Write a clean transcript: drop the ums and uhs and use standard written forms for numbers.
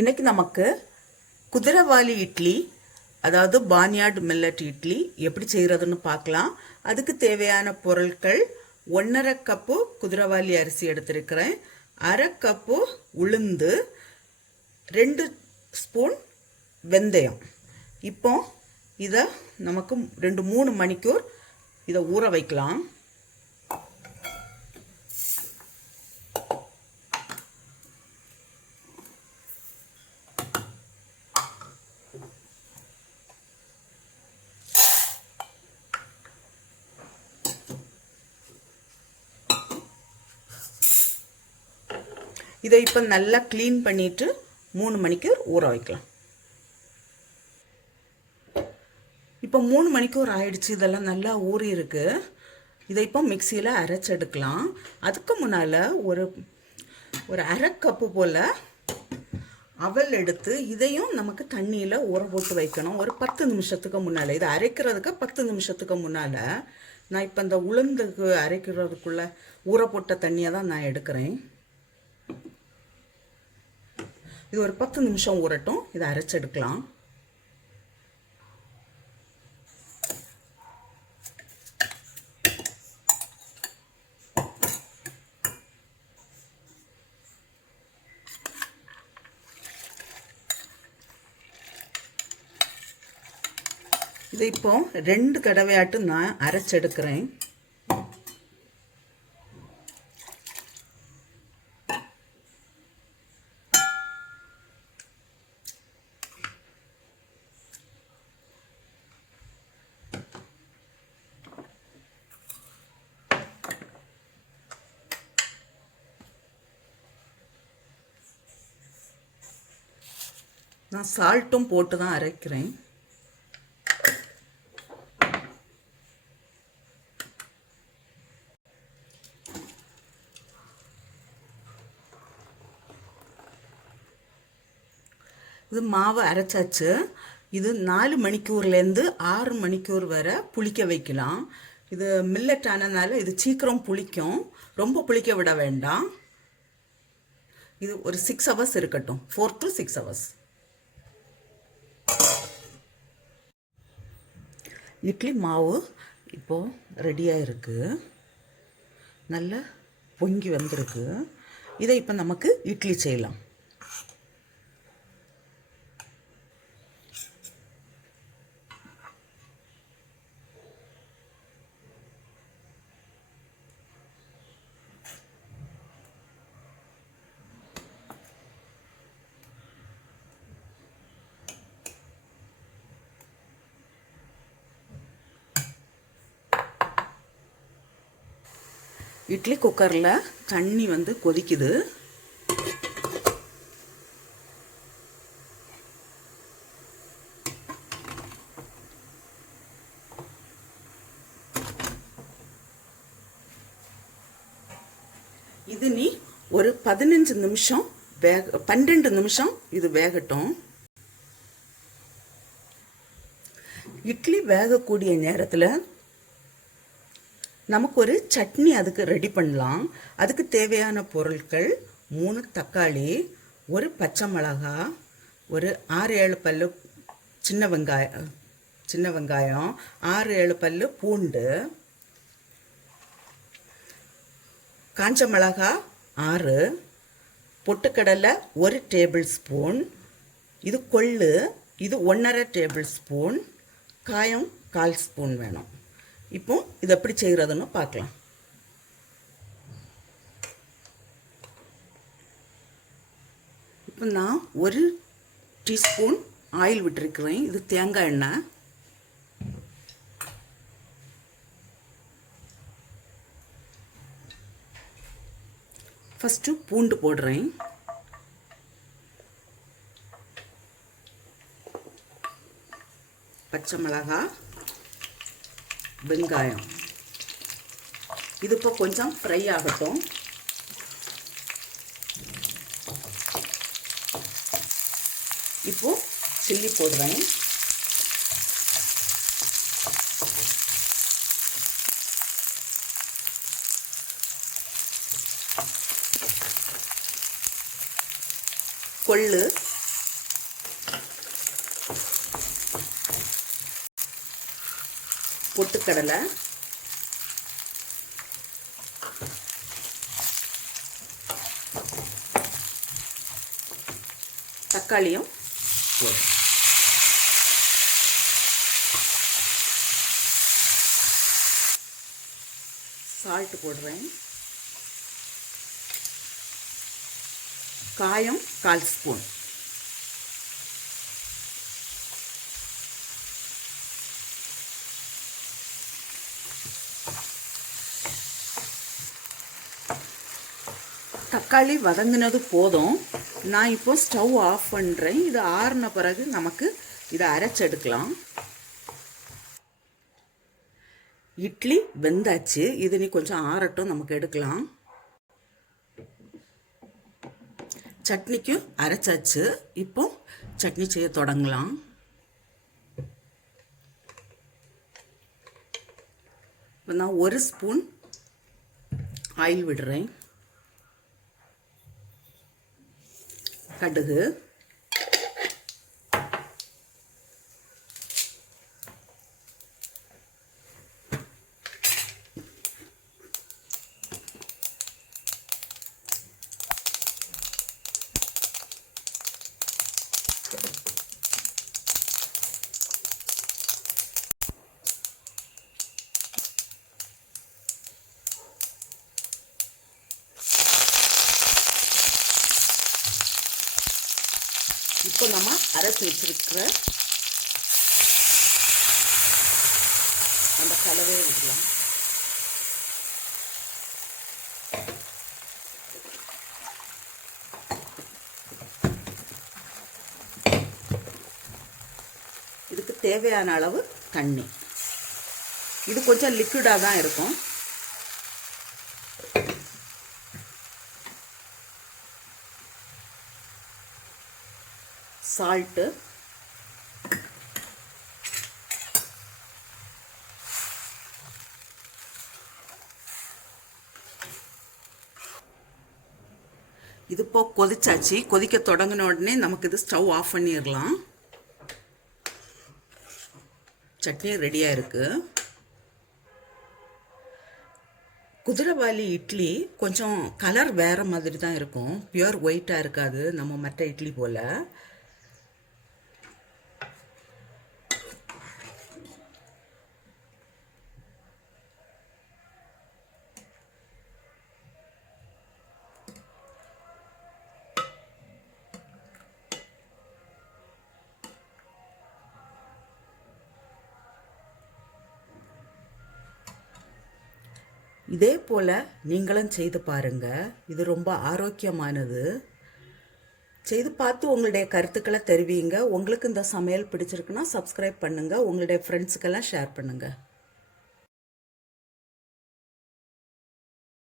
இன்னைக்கு நமக்கு குதிரைவாலி இட்லி, அதாவது பான்யார்டு மில்லட் இட்லி எப்படி செய்கிறதுன்னு பார்க்கலாம். அதுக்கு தேவையான பொருட்கள்: 1½ கப்பு குதிரைவாலி அரிசி எடுத்திருக்கிறேன், 1/2 கப்பு உளுந்து, 2 ஸ்பூன் வெந்தயம். இப்போ இதை நமக்கு 2-3 மணிக்கூர் இதை ஊற வைக்கலாம். இதை இப்போ நல்லா க்ளீன் பண்ணிட்டு 3 மணிக்கூர் ஊற வைக்கலாம். இப்போ 3 மணிக்கூர் ஆயிடுச்சு. இதெல்லாம் நல்லா ஊறி இருக்கு. இதை இப்போ மிக்சியில் அரைச்செடுக்கலாம். அதுக்கு முன்னால் ஒரு 1/2 கப்பு போல் அவல் எடுத்து இதையும் நமக்கு தண்ணியில் ஊற போட்டு வைக்கணும். ஒரு 10 நிமிஷத்துக்கு முன்னால், இதை அரைக்கிறதுக்கு 10 நிமிஷத்துக்கு முன்னால். நான் இப்போ இந்த உளுந்துக்கு அரைக்கிறதுக்குள்ள ஊற போட்ட தண்ணியை தான் நான் எடுக்கிறேன். இது ஒரு 10 நிமிஷம் ஊறட்டும். இதை அரைச்செடுக்கலாம். இதை இப்போ 2 தடவையாட்டு நான் அரைச்செடுக்கிறேன். நான் சால்ட்டும் போட்டு தான் அரைக்கிறேன். இது மாவு அரைச்சாச்சு. இது 4 மணிக்கூர்லேருந்து 6 மணிக்கூர் வரை புளிக்க வைக்கலாம். இது மில்லட் ஆனதுனால இது சீக்கிரம் புளிக்கும். ரொம்ப புளிக்க விட வேண்டாம். இது ஒரு 6 ஹவர்ஸ் இருக்கட்டும். 4 to 6 ஹவர்ஸ். இட்லி மாவு இப்போது ரெடியாக இருக்குது. நல்லா பொங்கி வந்திருக்கு. இதை இப்போ நமக்கு இட்லி செய்யலாம். இட்லி குக்கரில் தண்ணி வந்து கொதிக்குது. இது நீ ஒரு 15 நிமிஷம் 12 நிமிஷம் இது வேகட்டும். இட்லி வேகக்கூடிய நேரத்தில் நமக்கு ஒரு சட்னி அதுக்கு ரெடி பண்ணலாம். அதுக்கு தேவையான பொருட்கள்: 3 தக்காளி, ஒரு பச்சை மிளகாய், ஒரு 6-7 பல்லு சின்ன வெங்காயம், 6-7 பல்லு பூண்டு, காஞ்ச மிளகாய் 6, பொட்டுக்கடலை 1 டேபிள் ஸ்பூன், இது கொள்ளு, இது 1½ டேபிள் ஸ்பூன், காயம் 1/4 ஸ்பூன் வேணும். இப்போ இது எப்படி செய்கிறதுன்னு பார்க்கலாம். இப்போ நான் 1 டீஸ்பூன் ஆயில் விட்டுருக்கிறேன். இது தேங்காய் எண்ணெய். ஃபஸ்ட்டு பூண்டு போடுறேன். பச்சை மிளகாய், வெங்காயம். இது இப்போ கொஞ்சம் ஃப்ரை ஆகட்டும். இப்போ சில்லி போடுறேன். கொள்ளு, பொட்டுக்கடலை, தக்காளியும் போதும். சால்ட் போடுறேன். காயம் 1/4 ஸ்பூன். தக்காளி வதங்கினது போதும். நான் இப்போ ஸ்டவ் ஆஃப் பண்ணுறேன். இது ஆறின பிறகு நமக்கு இதை அரைச்செடுக்கலாம். இட்லி வெந்தாச்சு. இது நீ கொஞ்சம் ஆறட்டும், நமக்கு எடுக்கலாம். சட்னிக்கும் அரைச்சாச்சு. இப்போ சட்னி செய்ய தொடங்கலாம். இப்போ நான் 1 ஸ்பூன் ஆயில் விடுறேன். கடுகு, இப்போ நம்ம அரைச்சி வச்சிருக்கிற அந்த கலவையை விடலாம். இதுக்கு தேவையான அளவு தண்ணி. இது கொஞ்சம் லிக்விடாக தான் இருக்கும். சால்ட்டு, இது இப்போ கொதிச்சாச்சு. கொதிக்க தொடங்கின உடனே நமக்கு இது ஸ்டவ் ஆஃப் பண்ணிடலாம். சட்னி ரெடியாக இருக்கு. குதிரைவாலி இட்லி கொஞ்சம் கலர் வேறு மாதிரி தான் இருக்கும். பியூர் ஒயிட்டாக இருக்காது நம்ம மற்ற இட்லி போல். இதே போல் நீங்களும் செய்து பாருங்கள். இது ரொம்ப ஆரோக்கியமானது. செய்து பார்த்து உங்களுடைய கருத்துக்களை தெரிவிங்க. உங்களுக்கு இந்த சமையல் பிடிச்சிருக்குன்னா சப்ஸ்கிரைப் பண்ணுங்கள். உங்களுடைய ஃப்ரெண்ட்ஸுக்கெல்லாம் ஷேர் பண்ணுங்கள்.